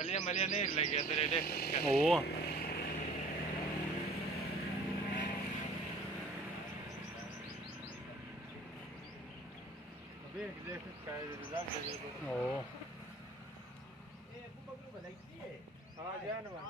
पलिया मलिया नहीं लगी तेरे देख ओ देख देख काय रिजल्ट दे ओ ए खूप बघू भलायची हां जानवा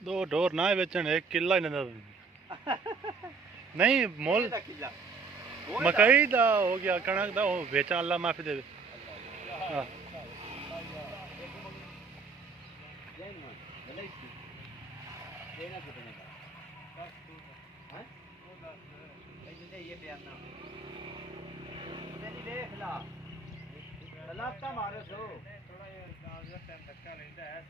दो ढोर ना बेचन एक किला ही नहीं मोल मकई दा हो गया कणक दा वो बेचा अल्लाह माफी दे मारो सो धक्का लेंदा है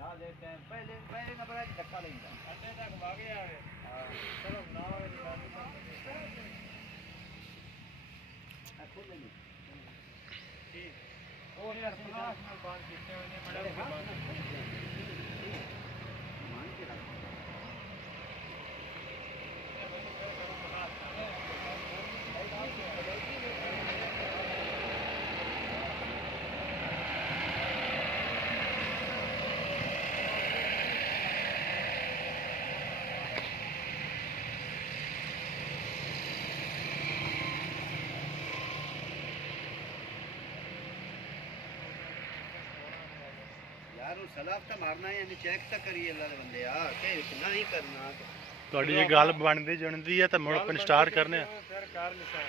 हां दे टाइम पहले पहले ना बड़ा धक्का लेंदा अटे तक भागे आवे चलो ना आवे खुद नहीं ठीक और यार क्लास में बात करते हुए बड़ा मान के रख सलाह तो मारना है चेक तो करिए अल्लाह दे बंदे यार के इतना ही करना ਤੁਹਾਡੀ ਜੇ ਗੱਲ ਬਣਦੀ ਜੁਣਦੀ ਹੈ ਤਾਂ ਮੁੜ ਆਪਾਂ ਸਟਾਰਟ ਕਰਨੇ ਆ फिर कार निशान